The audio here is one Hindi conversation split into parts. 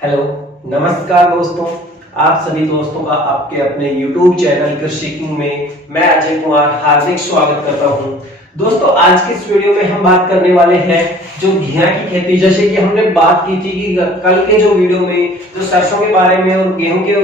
हेलो, नमस्कार दोस्तों। आप सभी दोस्तों का आपके अपने YouTube चैनल कृषि किंग में मैं अजय कुमार हार्दिक स्वागत करता हूं। दोस्तों, आज के इस वीडियो में हम बात करने वाले हैं जो घिया की खेती। जैसे कि हमने बात की थी कि कल के जो वीडियो में जो सरसों के बारे में और गेहूं के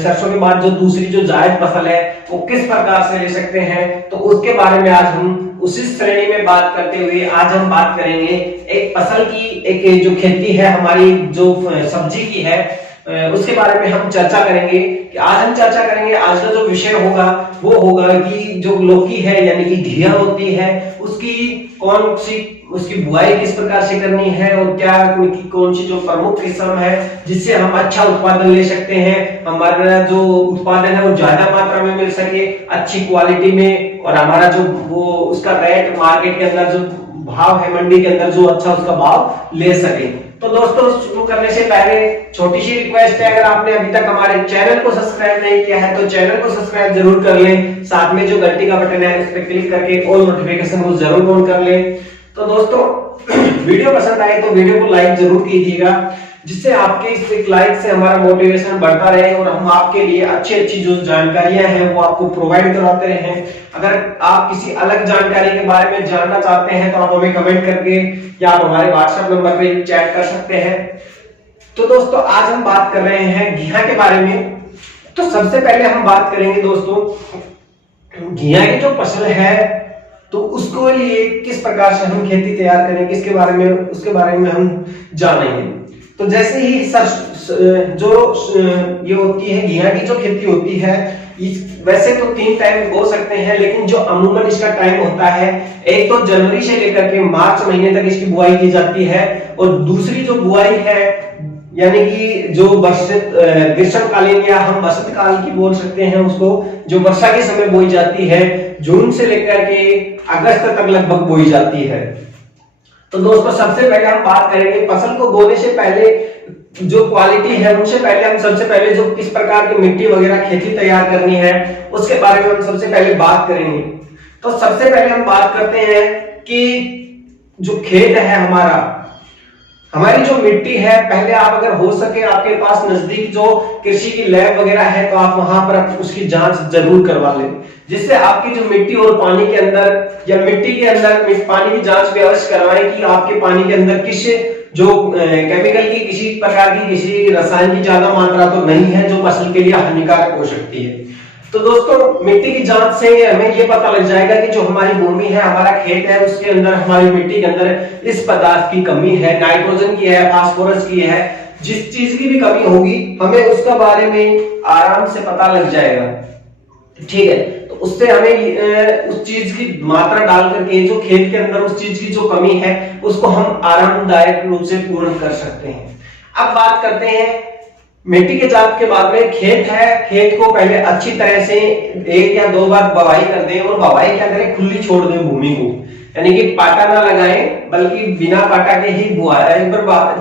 सरसों के बाद जो दूसरी जो जायद फसल है वो किस प्रकार से ले सकते हैं, तो उसके बारे में आज हम उसी श्रेणी में बात करते हुए आज हम बात करेंगे एक फसल की, एक जो खेती है हमारी जो सब्जी की है उसके बारे में हम चर्चा करेंगे। कि आज का जो विषय होगा वो होगा कि जो लौकी है यानी कि घिया होती है उसकी कौन सी उसकी बुआई किस प्रकार से करनी है और क्या उनकी कौन सी जो प्रमुख किस्म है जिससे हम अच्छा उत्पादन ले सकते हैं, हमारा जो उत्पादन है वो ज्यादा मात्रा में मिल सके अच्छी क्वालिटी में, और हमारा जो वो उसका रेट मार्केट के अंदर जो भाव है मंडी के अंदर जो अच्छा उसका भाव ले सके। तो दोस्तों, शुरू करने से पहले छोटी सी रिक्वेस्ट है, अगर आपने अभी तक हमारे चैनल को सब्सक्राइब नहीं किया है तो चैनल को सब्सक्राइब जरूर कर लें, साथ में जो घंटी का बटन है उस पर क्लिक करके ऑल नोटिफिकेशन को जरूर ऑन कर लें। तो दोस्तों, वीडियो पसंद आए तो वीडियो को लाइक जरूर कीजिएगा, जिससे आपके इस लाइक से हमारा मोटिवेशन बढ़ता रहे और हम आपके लिए अच्छी जो जानकारियां हैं वो आपको प्रोवाइड करवाते रहें। अगर आप किसी अलग जानकारी के बारे में जानना चाहते हैं तो आप हमें कमेंट करके या आप हमारे व्हाट्सएप नंबर पे चैट कर सकते हैं। तो दोस्तों, आज हम बात कर रहे हैं घिया के बारे में। तो सबसे पहले हम बात करेंगे दोस्तों घिया की जो फसल है तो उसको लिए किस प्रकार से हम खेती तैयार करें, किसके बारे में उसके बारे में हम जानेंगे। तो जैसे ही जो ये होती है घिया की जो खेती होती है, वैसे तो 3 टाइम बो सकते हैं, लेकिन जो अमूमन इसका टाइम होता है एक तो जनवरी से लेकर के मार्च महीने तक इसकी बुआई की जाती है, और दूसरी जो बुआई है यानी कि जो ग्रीष्मकालीन या हम बसंत काल की बोल सकते हैं उसको, जो वर्षा के समय बोई जाती है, जून से लेकर के अगस्त तक लगभग बोई जाती है। तो दोस्तों, सबसे पहले हम बात करेंगे फसल को बोने से पहले जो क्वालिटी है उनसे पहले हम सबसे पहले जो किस प्रकार की मिट्टी वगैरह खेती तैयार करनी है उसके बारे में हम सबसे पहले बात करेंगे। तो सबसे पहले हम बात करते हैं कि जो खेत है हमारी जो मिट्टी है, पहले आप अगर हो सके आपके पास नजदीक जो कृषि की लैब वगैरह है तो आप वहां पर उसकी जांच जरूर करवा लें, जिससे आपकी जो मिट्टी और पानी के अंदर या मिट्टी के अंदर पानी की जांच भी अवश्य करवाएं कि आपके पानी के अंदर किस जो केमिकल की किसी प्रकार की किसी रसायन की ज्यादा मात्रा तो नहीं है जो फसल के लिए हानिकारक हो सकती है। तो दोस्तों, मिट्टी की जांच से हमें ये पता लग जाएगा कि जो हमारी भूमि है, हमारा खेत है, उसके अंदर हमारी मिट्टी के अंदर इस पदार्थ की कमी है, नाइट्रोजन की है, फास्फोरस की है, जिस चीज की भी कमी होगी हमें उसका बारे में आराम से पता लग जाएगा। ठीक है, तो उससे हमें उस चीज की मात्रा डाल करके जो खेत के अंदर उस चीज की जो कमी है उसको हम आरामदायक रूप से पूर्ण कर सकते हैं। अब बात करते हैं मिट्टी के जांच के बाद में खेत है, खेत को पहले अच्छी तरह से 1 या 2 बार बवाई कर दें, और बवाई क्या करें, खुली छोड़ दें भूमि को, यानी कि पाटा ना लगाएं बल्कि बिना पाटा के ही बुआई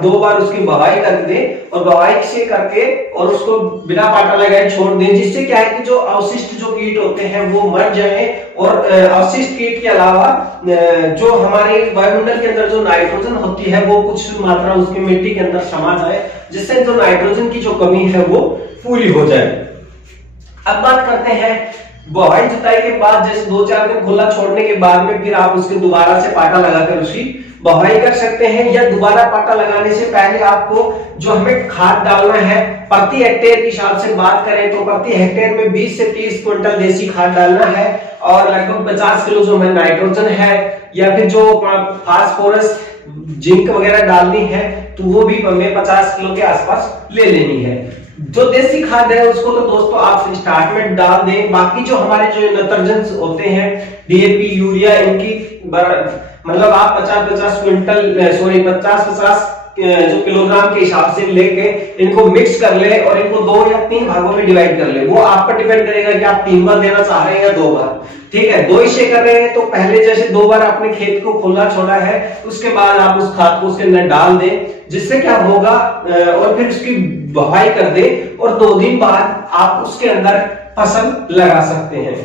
2 बार उसकी बवाई कर दें, और बवाई से करके और उसको बिना पाटा लगाए छोड़ दें, जिससे क्या है कि जो अवशिष्ट जो कीट होते हैं वो मर जाएं, और अवशिष्ट कीट के अलावा जो हमारे वायुमंडल के अंदर जो नाइट्रोजन होती है वो कुछ मात्रा उसकी मिट्टी के अंदर समा जाए, जिससे जो नाइट्रोजन की जो कमी है वो पूरी हो जाए। अब बात करते हैं बुआई जुताई के बाद, जैसे 2-4 दिन खुला छोड़ने के बाद में फिर आप उसके दोबारा से पाटा लगाकर उसकी बुआई कर सकते हैं, या दोबारा पाटा लगाने से पहले आपको जो हमें खाद डालना है प्रति हेक्टेयर के हिसाब से बात करें तो प्रति हेक्टेयर में 20 से 30 क्विंटल देसी खाद डालना है, और लगभग 50 किलो जो हमें नाइट्रोजन है या फिर जो फास्फोरस जिंक वगैरह डालनी है तो वो भी हमें 50 किलो के आसपास ले लेनी है। जो देसी खाद है उसको तो दोस्तों आप स्टार्ट में डाल दें, बाकी जो हमारे जो नाइट्रोजन होते हैं डीएपी यूरिया इनकी मतलब आप 50-50 जो किलोग्राम के हिसाब से लेके इनको मिक्स कर ले और इनको 2 या 3 भागों में डिवाइड कर ले। वो आप पर डिपेंड करेगा कि आप 3 बार देना चाह रहे हैं या 2 बार। ठीक है, 2 हिस्से कर रहे हैं तो पहले जैसे 2 बार आपने खेत को खुला छोड़ा है उसके बाद आप उस खाद को उसके अंदर डाल दें, जिससे क्या होगा और फिर उसकी बुआई कर दे, और 2 दिन बाद आप उसके अंदर फसल लगा सकते हैं।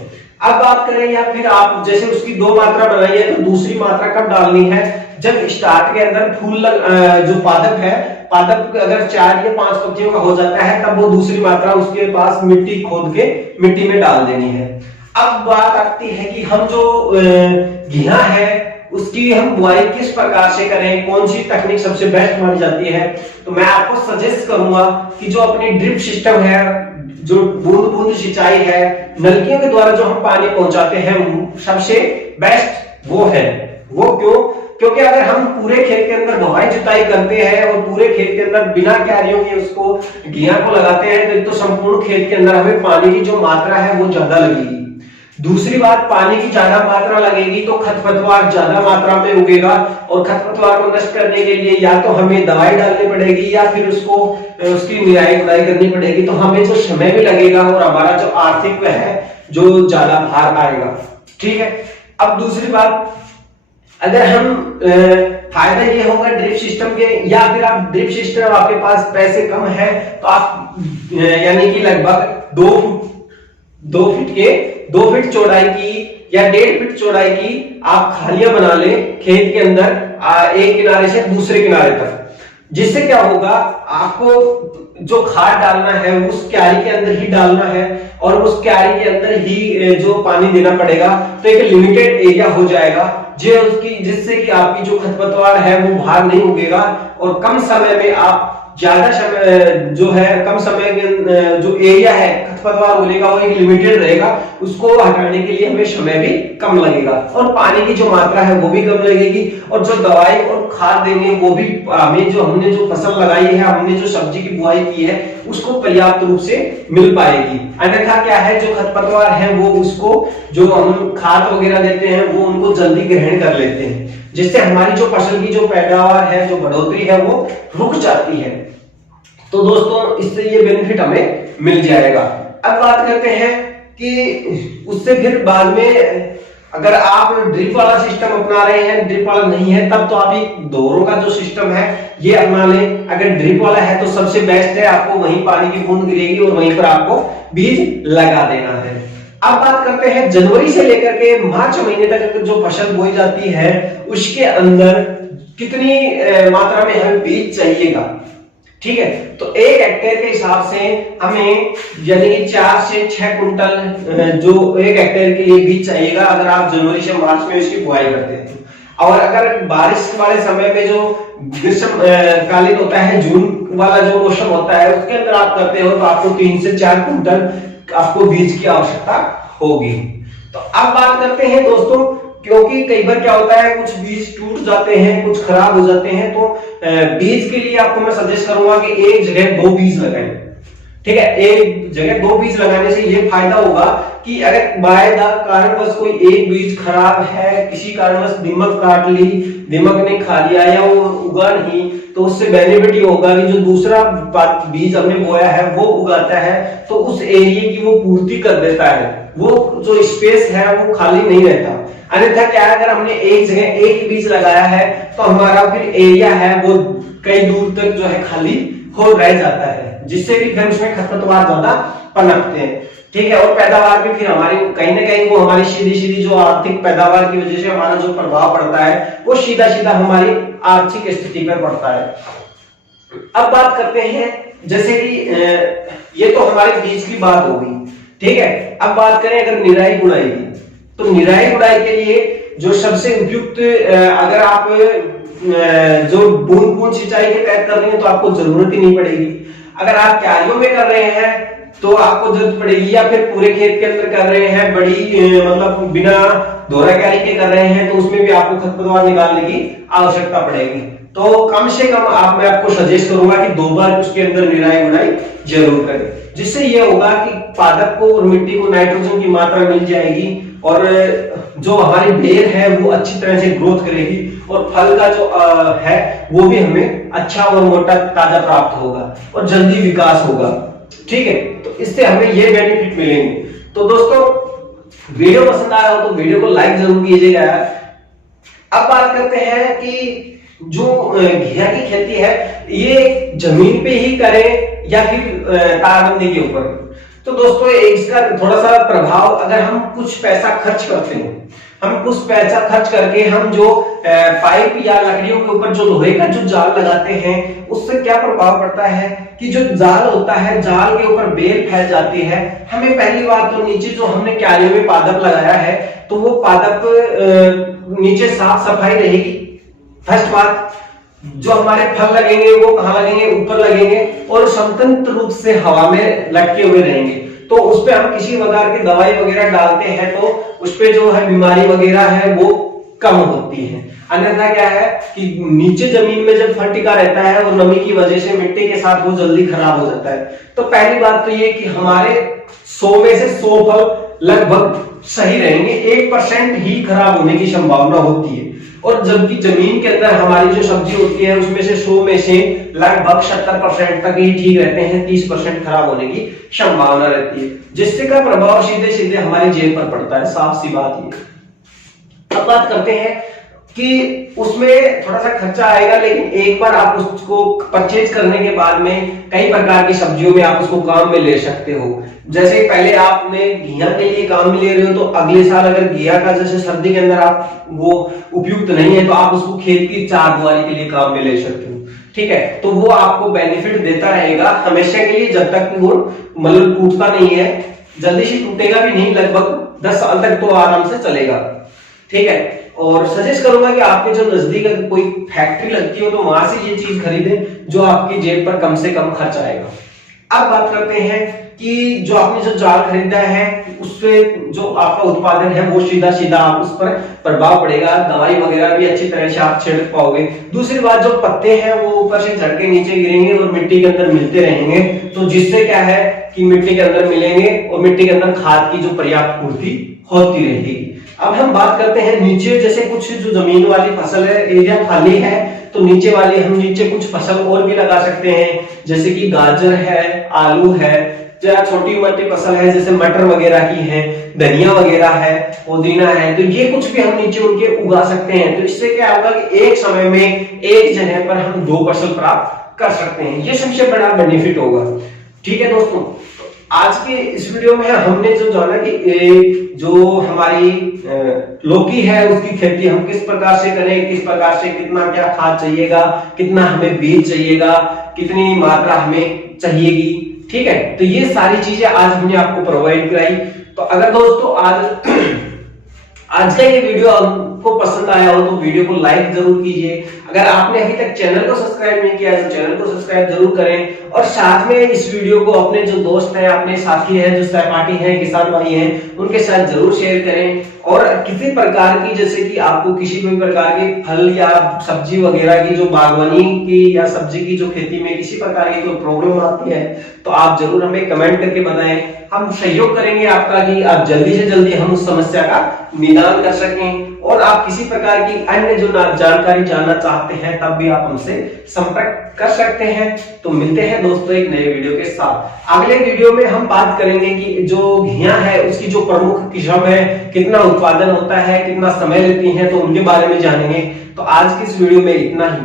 अब बात करें या फिर आप जैसे उसकी 2 मात्रा बनाई है तो दूसरी मात्रा कब डालनी है, जब स्टार्ट के अंदर जो पादप है, पादप अगर 4 या 5 पत्तियों का हो जाता है, तब वो दूसरी मात्रा उसके पास मिट्टी खोद के मिट्टी में डाल देनी है। अब बात आती है कि हम जो घिया है उसकी हम बुआई किस प्रकार से करें, कौन सी तकनीक सबसे बेस्ट मानी जाती है। तो मैं आपको सजेस्ट करूंगा कि जो अपनी ड्रिप सिस्टम है, जो बूंद बूंद सिंचाई है, नलकियों के द्वारा जो हम पानी पहुंचाते हैं, सबसे बेस्ट वो है। वो क्यों? क्योंकि अगर हम पूरे खेत के अंदर दवाई जुताई करते हैं और पूरे खेत के अंदर बिना क्यारियों के उसको घिया को लगाते हैं, तो एक तो संपूर्ण खेत के अंदर हमें पानी की जो मात्रा है वो ज्यादा लगेगी। दूसरी बात, पानी की ज्यादा मात्रा लगेगी तो खरपतवार ज्यादा मात्रा में उगेगा, और खरपतवार को नष्ट करने के लिए या तो हमें दवाई डालनी पड़ेगी या फिर उसकी निराई गुड़ाई करनी पड़ेगी। तो हमें जो समय भी लगेगा और हमारा जो आर्थिक है जो ज्यादा भार आएगा। ठीक है। अब दूसरी बात, अगर हम फायदा ये होगा ड्रिप सिस्टम के, या फिर आप ड्रिप सिस्टम आपके पास पैसे कम है तो आप यानी कि लगभग 2 फीट चौड़ाई की या 1.5 फीट चौड़ाई की आप खालियां बना ले खेत के अंदर, एक किनारे से दूसरे किनारे तक। जिससे क्या होगा, आपको जो खाद डालना है उस क्यारी के अंदर ही डालना है और उस क्यारी के अंदर ही जो पानी देना पड़ेगा। तो एक लिमिटेड एरिया हो जाएगा जिससे कि आपकी जो खरपतवार है वो बाहर नहीं उगेगा, और कम समय में आप ज्यादा समय जो है, कम समय में जो एरिया है खरपतवार उगेगा वो एक लिमिटेड रहेगा, उसको हटाने के लिए हमें समय भी कम लगेगा और पानी की जो मात्रा है वो भी कम लगेगी, और जो दवाई और खाद देंगे वो भी हमने जो फसल लगाई है, हमने जो सब्जी की बुआई की है उसको पर्याप्त रूप से मिल पाएगी। अन्यथा क्या है, जो खरपतवार है वो उसको जो हम खाद वगैरह देते हैं वो उनको जल्दी ग्रहण कर लेते हैं, जिससे हमारी जो फसल की जो पैदावार है, जो बढ़ोतरी है वो रुक जाती है। तो दोस्तों इससे ये बेनिफिट हमें मिल जाएगा। अब बात करते हैं कि उससे फिर बाद में अगर आप ड्रिप वाला सिस्टम अपना रहे हैं, ड्रिप वाला नहीं है, तब तो आप एक दोरों का जो सिस्टम है ये अपना लें। अगर ड्रिप वाला है तो सबसे बेस्ट है, आपको वहीं पानी की बूंद गिरेगी और वहीं पर आपको बीज लगा देना है। अब बात करते हैं जनवरी से लेकर के मार्च महीने तक जो फसल बोई जाती है उसके अंदर कितनी मात्रा में हमें बीज चाहिएगा। ठीक है, तो 1 हेक्टेयर के हिसाब से हमें यानी कि 4 से 6 कुंटल जो 1 हेक्टेयर के लिए बीज चाहिएगा, अगर आप जनवरी से मार्च में इसकी बुआई करते हैं। और अगर बारिश वाले समय में जो ग्रीष्म कालीन होता है, जून वाला जो मौसम होता है उसके अंदर आप करते हो, तो आपको 3 से 4 कुंटल आपको बीज की आवश्यकता होगी। तो अब बात करते हैं दोस्तों, क्योंकि कई बार क्या होता है कुछ बीज टूट जाते हैं, कुछ खराब हो जाते हैं, तो बीज के लिए आपको मैं सजेस्ट करूंगा कि एक जगह 2 बीज लगाएं। ठीक है, एक जगह 2 बीज लगाने से ये फायदा होगा कि अगर बाय द कारणवश कोई एक बीज खराब है, किसी कारणवश दीमक काट ली, दीमक ने खा लिया या वो उगा नहीं, तो उससे बेनिफिट ये होगा कि जो दूसरा बीज हमने बोया है वो उगाता है तो उस एरिया की वो पूर्ति कर देता है, वो जो स्पेस है वो खाली नहीं रहता। अन्यथा क्या है, अगर हमने एक जगह एक बीज लगाया है तो हमारा फिर एरिया है वो कई दूर तक जो है खाली हो रह जाता है, जिससे कि फिर उसमें खरपतवार ज्यादा पनपते हैं। ठीक है, और पैदावार भी फिर हमारी कहीं ना कहीं वो हमारी सीधी जो आर्थिक पैदावार की वजह से हमारा जो प्रभाव पड़ता है वो सीधा हमारी आर्थिक स्थिति पर पड़ता है। अब बात करते हैं, जैसे कि ये तो हमारे बीज की बात होगी। ठीक है, अब बात करें अगर निराई गुड़ाई की, तो निराई गुड़ाई के लिए जो सबसे उपयुक्त, अगर आप जो बूंद बूंद सिंचाई के तहत कर रहे हैं तो आपको जरूरत ही नहीं पड़ेगी। अगर आप क्यारियों में कर रहे हैं तो आपको जरूरत पड़ेगी, या फिर पूरे खेत के अंदर कर रहे हैं, बड़ी मतलब बिना दोहरा क्यारी के कर रहे हैं, तो उसमें भी आपको खरपतवार निकालने की आवश्यकता पड़ेगी। तो कम से कम मैं आपको सजेस्ट करूंगा कि 2 बार उसके अंदर निराई गुड़ाई जरूर करें, जिससे ये होगा कि पादप को और मिट्टी को नाइट्रोजन की मात्रा मिल जाएगी और जो हमारी बेल है वो अच्छी तरह से ग्रोथ करेगी और फल का जो है वो भी हमें अच्छा और मोटा ताजा प्राप्त होगा और जल्दी विकास होगा। ठीक है, तो इससे हमें ये बेनिफिट मिलेंगे। तो दोस्तों वीडियो पसंद आया हो तो वीडियो को लाइक जरूर कीजिएगा। अब बात करते हैं कि जो घिया की खेती है ये जमीन पे ही करें या फिर तारबंदी के ऊपर। तो दोस्तों इसका थोड़ा सा प्रभाव, अगर हम कुछ पैसा खर्च करते हैं, हम कुछ पैसा खर्च करके हम जो पाइप या लकड़ियों के ऊपर जो लोहे का जो जाल लगाते हैं, उससे क्या प्रभाव पड़ता है कि जो जाल होता है, जाल के ऊपर बेल फैल जाती है। हमें पहली बात तो नीचे जो हमने क्यारियों में पादप लगाया है, तो वो पादप नीचे साफ सफाई रहेगी। फर्स्ट बात, जो हमारे फल लगेंगे वो कहाँ लगेंगे, ऊपर लगेंगे और स्वतंत्र रूप से हवा में लटके हुए रहेंगे। तो उस पे हम किसी प्रकार की दवाई वगैरह डालते हैं तो उस पे जो है बीमारी वगैरह है वो कम होती है। अन्यथा क्या है कि नीचे जमीन में जब फल टिका रहता है और नमी की वजह से मिट्टी के साथ वो जल्दी खराब हो जाता है। तो पहली बात तो ये कि हमारे 100 में से 100 फल लगभग सही रहेंगे, 1% ही खराब होने की संभावना होती है। और जबकि जमीन के अंदर हमारी जो सब्जी होती है उसमें से 100 में से लगभग 70% तक ही ठीक रहते हैं, 30% खराब होने की संभावना रहती है, जिससे का प्रभाव सीधे सीधे हमारी जेब पर पड़ता है। साफ सी बात ये। अब बात करते हैं कि उसमें थोड़ा सा खर्चा आएगा, लेकिन एक बार आप उसको परचेज करने के बाद में कई प्रकार की सब्जियों में आप उसको काम में ले सकते हो। जैसे पहले आपने घिया के लिए काम में ले रहे हो, तो अगले साल अगर घिया का जैसे सर्दी के अंदर आप वो उपयुक्त नहीं है तो आप उसको खेत की चार दिवारी के लिए काम में ले सकते हो। ठीक है, तो वो आपको बेनिफिट देता रहेगा हमेशा के लिए, जब तक वो मतलब टूटता नहीं है, जल्दी से टूटेगा भी नहीं, लगभग 10 साल तक तो आराम से चलेगा। ठीक है, और सजेस्ट करूंगा कि आपके जो नजदीक अगर कोई फैक्ट्री लगती हो तो वहां से ये चीज खरीदें जो आपकी जेब पर कम से कम खर्च आएगा। अब बात करते हैं कि जो आपने जो जाल खरीदा है उससे जो आपका उत्पादन है वो सीधा सीधा आप उस पर प्रभाव पड़ेगा, दवाई वगैरह भी अच्छी तरह से आप छिड़क पाओगे। दूसरी बात, जो पत्ते हैं वो ऊपर से झड़ के नीचे गिरेंगे और मिट्टी के अंदर मिलते रहेंगे, तो जिससे क्या है कि मिट्टी के अंदर मिलेंगे और मिट्टी के अंदर खाद की जो पर्याप्त पूर्ति होती रहेगी। अब हम बात करते हैं नीचे, जैसे कुछ जो जमीन वाली फसल है, एरिया खाली है, तो नीचे वाली हम नीचे कुछ फसल और भी लगा सकते हैं, जैसे कि गाजर है, आलू है, या छोटी मोटी फसल है जैसे मटर वगैरह की है, धनिया वगैरह है, पुदीना है, तो ये कुछ भी हम नीचे उनके उगा सकते हैं। तो इससे क्या होगा कि एक समय में एक जगह पर हम 2 फसल प्राप्त कर सकते हैं, ये सबसे बड़ा बेनिफिट होगा। ठीक है दोस्तों, आज के इस वीडियो में हमने जो जाना कि जो हमारी लौकी है उसकी खेती हम किस प्रकार से करें, किस प्रकार से कितना क्या खाद चाहिएगा, कितना हमें बीज चाहिएगा, कितनी मात्रा हमें चाहिएगी। ठीक है, तो ये सारी चीजें आज हमने आपको प्रोवाइड कराई। तो अगर दोस्तों आज का ये वीडियो आपको पसंद आया हो तो वीडियो को लाइक जरूर कीजिए। अगर आपने अभी तक चैनल को सब्सक्राइब नहीं किया है तो चैनल को सब्सक्राइब जरूर करें, और साथ में इस वीडियो को अपने जो दोस्त हैं, अपने साथी हैं, जो सहपाठी हैं, किसान भाई हैं, उनके साथ जरूर शेयर करें। और किसी प्रकार की, जैसे कि आपको किसी भी प्रकार के फल या सब्जी वगैरह की जो बागवानी की या सब्जी की जो खेती में किसी प्रकार की कोई प्रॉब्लम आती है तो आप जरूर हमें कमेंट करके बताएं। हम सहयोग करेंगे आपका कि आप जल्दी से जल्दी हम उस समस्या का निदान कर सकें, और आप किसी प्रकार की अन्य जो जानकारी जानना चाहते हैं तब भी आप हमसे संपर्क कर सकते हैं। तो मिलते हैं दोस्तों एक नए वीडियो के साथ। अगले वीडियो में हम बात करेंगे कि जो घिया है उसकी जो प्रमुख किस्म है, कितना उत्पादन होता है, कितना समय लेती है, तो उनके बारे में जानेंगे। तो आज की इस वीडियो में इतना ही।